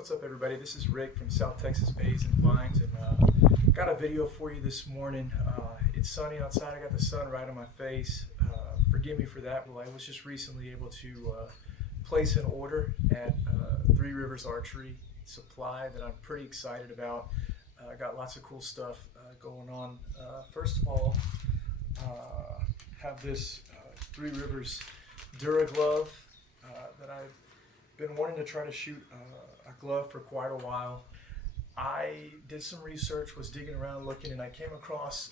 What's up, everybody? This is Rick from South Texas Bays and Vines, and got a video for you this morning. It's sunny outside. I got the sun right on my face. Forgive me for that. Well, I was just recently able to place an order at Three Rivers Archery Supply that I'm pretty excited about. I got lots of cool stuff going on. First of all, have this Three Rivers Dura glove that I've been wanting to try to shoot a glove for quite a while. I did some research, was digging around looking, and I came across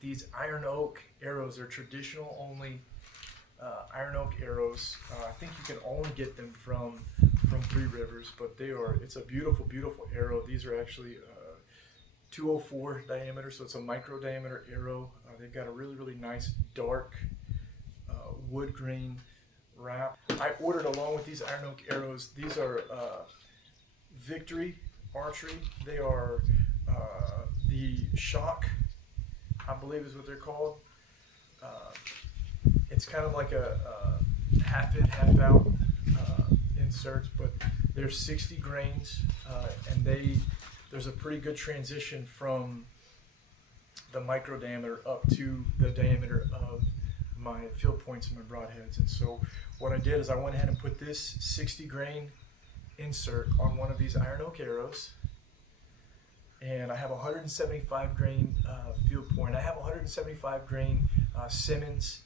these iron oak arrows. They're traditional only iron oak arrows. I think you can only get them from Three Rivers, but it's a beautiful, beautiful arrow. These are actually 204 diameter, so it's a micro diameter arrow. They've got a really, really nice dark wood grain wrap. I ordered, along with these iron oak arrows, these are Victory Archery. They are the Shock, I believe is what they're called. It's kind of like a half in, half out inserts, but they're 60 grains, and there's a pretty good transition from the micro diameter up to the diameter of my field points and my broadheads. And so what I did is I went ahead and put this 60 grain insert on one of these iron oak arrows, and I have 175 grain field point. I have 175 grain Simmons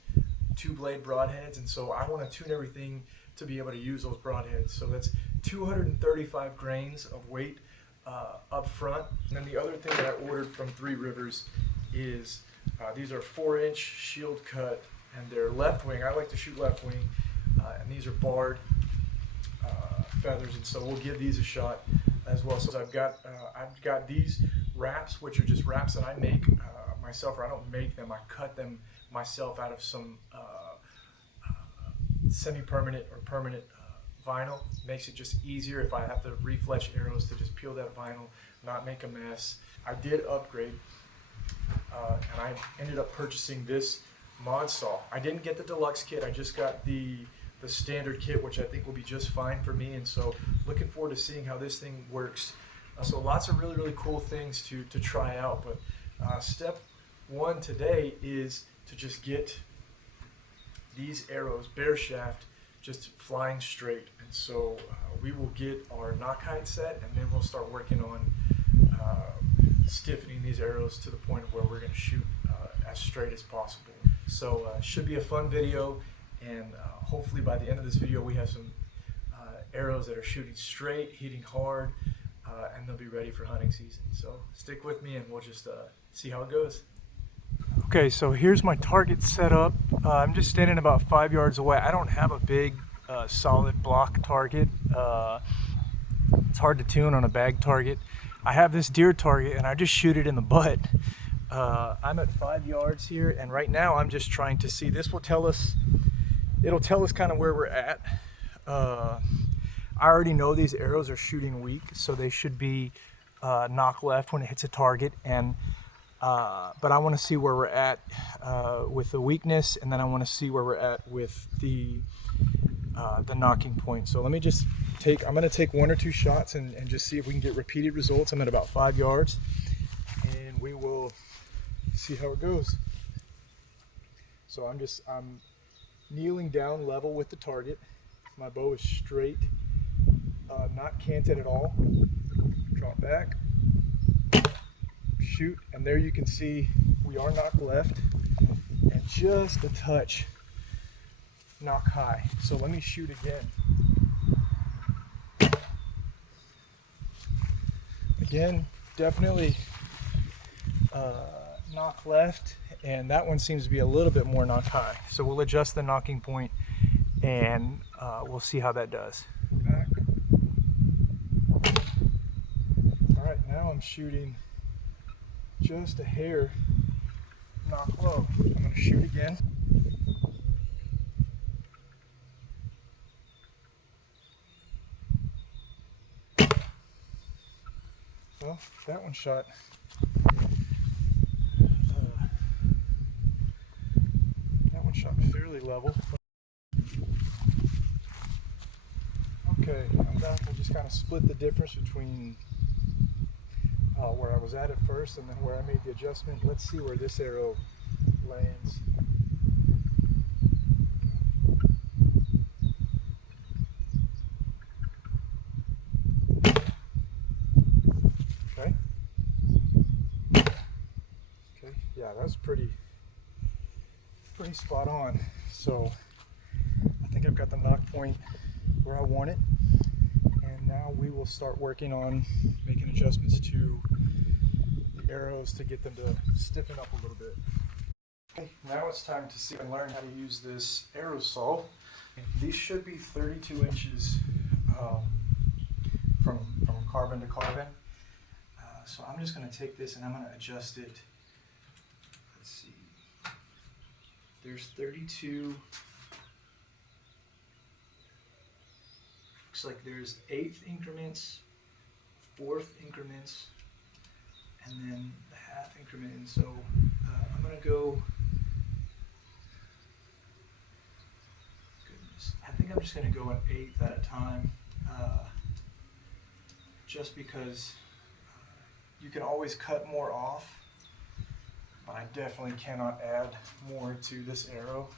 2-blade broadheads, and so I want to tune everything to be able to use those broadheads. So that's 235 grains of weight up front. And then the other thing that I ordered from Three Rivers is these are 4-inch shield cut, and they're left wing. I like to shoot left wing, and these are barred feathers, and so we'll give these a shot as well. So I've got these wraps, which are just wraps that I make myself, or I don't make them, I cut them myself out of some semi-permanent or permanent vinyl. Makes it just easier if I have to refletch arrows to just peel that vinyl, not make a mess. I did upgrade, and I ended up purchasing this mod saw. I didn't get the deluxe kit, I just got the standard kit, which I think will be just fine for me, and so looking forward to seeing how this thing works. So lots of really, really cool things to try out, but step one today is to just get these arrows bare shaft just flying straight. And so we will get our knock height set, and then we'll start working on stiffening these arrows to the point of where we're going to shoot as straight as possible. So should be a fun video, and hopefully by the end of this video we have some arrows that are shooting straight, hitting hard, and they'll be ready for hunting season. So stick with me and we'll just see how it goes. Okay, so here's my target set up. I'm just standing about 5 yards away. I don't have a big solid block target. It's hard to tune on a bag target. I have this deer target, and I just shoot it in the butt. I'm at 5 yards here, and right now I'm just trying to see. This will tell us, it'll tell us kind of where we're at. I already know these arrows are shooting weak, so they should be knock left when it hits a target, and but I want to see where we're at with the weakness, and then I want to see where we're at with the knocking point. So let me just I'm going to take 1 or 2 shots and just see if we can get repeated results. I'm at about 5 yards, and we will see how it goes. So I'm kneeling down level with the target. My bow is straight, not canted at all. Drop back, shoot, and there you can see we are knock left and just a touch knock high. So let me shoot again. Again, definitely knock left, and that one seems to be a little bit more knock high. So we'll adjust the knocking point, and we'll see how that does. Back. All right, now I'm shooting just a hair knock low. I'm going to shoot again. Well, that one shot fairly level. Okay, I'm back. I just got kind of split the difference between where I was at first and then where I made the adjustment. Let's see where this arrow lands. Okay. Okay, yeah, that's pretty spot on. So I think I've got the knock point where I want it. And now we will start working on making adjustments to the arrows to get them to stiffen up a little bit. Okay, now it's time to see and learn how to use this arrow saw. These should be 32 inches from carbon to carbon. So I'm just going to take this and I'm going to adjust it. Let's see. There's 32. Looks like there's 1/8 increments, 1/4 increments, and then the 1/2 increment. And so I'm going to go, goodness, I think I'm just going to go an 1/8 at a time, just because you can always cut more off, but I definitely cannot add more to this arrow.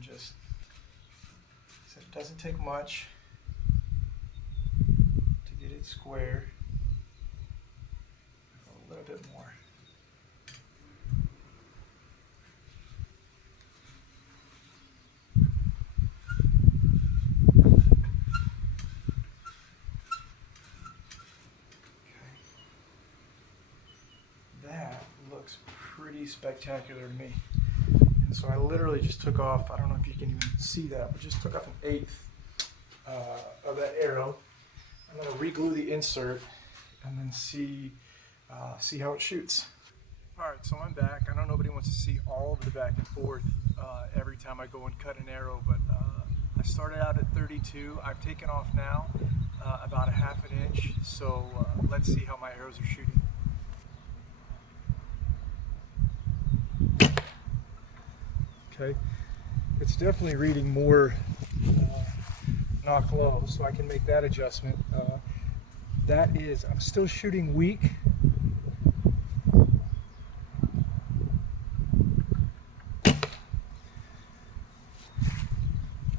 Just, so it doesn't take much to get it square. A little bit more. Okay. That looks pretty spectacular to me. So I literally just took off, I don't know if you can even see that, but just took off an 1/8 of that arrow. I'm going to re-glue the insert and then see how it shoots. Alright, so I'm back. I know nobody wants to see all of the back and forth every time I go and cut an arrow, but I started out at 32. I've taken off now about a 1/2 inch, so let's see how my arrows are shooting. Okay, it's definitely reading more knock low, so I can make that adjustment. That is, I'm still shooting weak.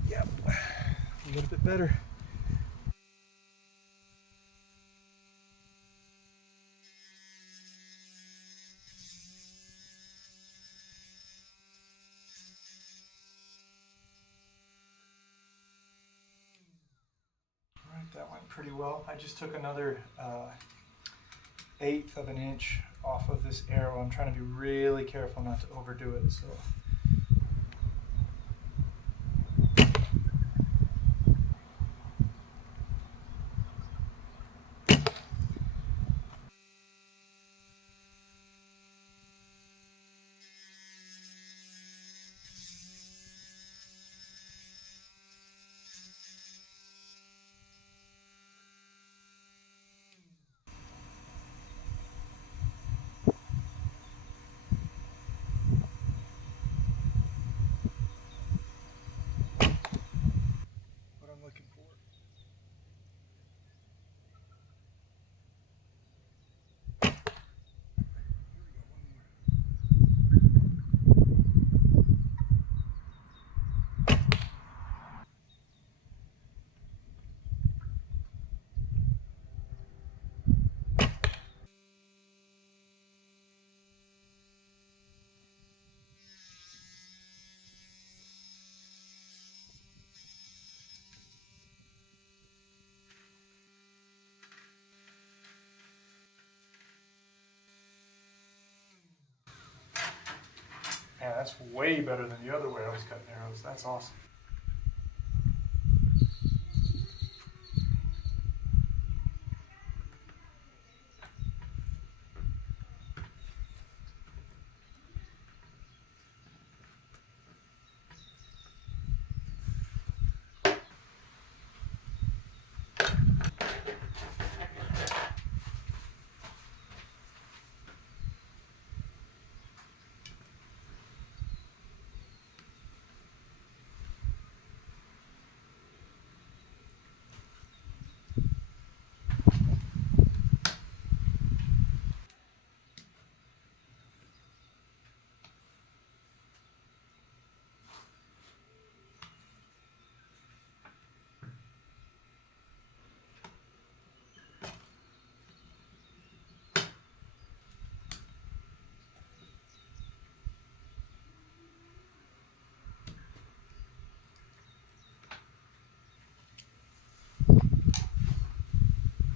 Yep, a little bit better. That went pretty well. I just took another 1/8 of an inch off of this arrow. I'm trying to be really careful not to overdo it. So. I'm looking for. Man, that's way better than the other way I was cutting arrows. That's awesome.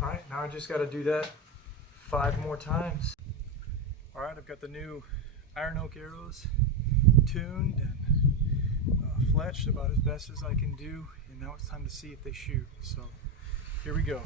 All right, now I just got to do that 5 more times. All right, I've got the new iron oak arrows tuned and fletched about as best as I can do, and now it's time to see if they shoot. So here we go.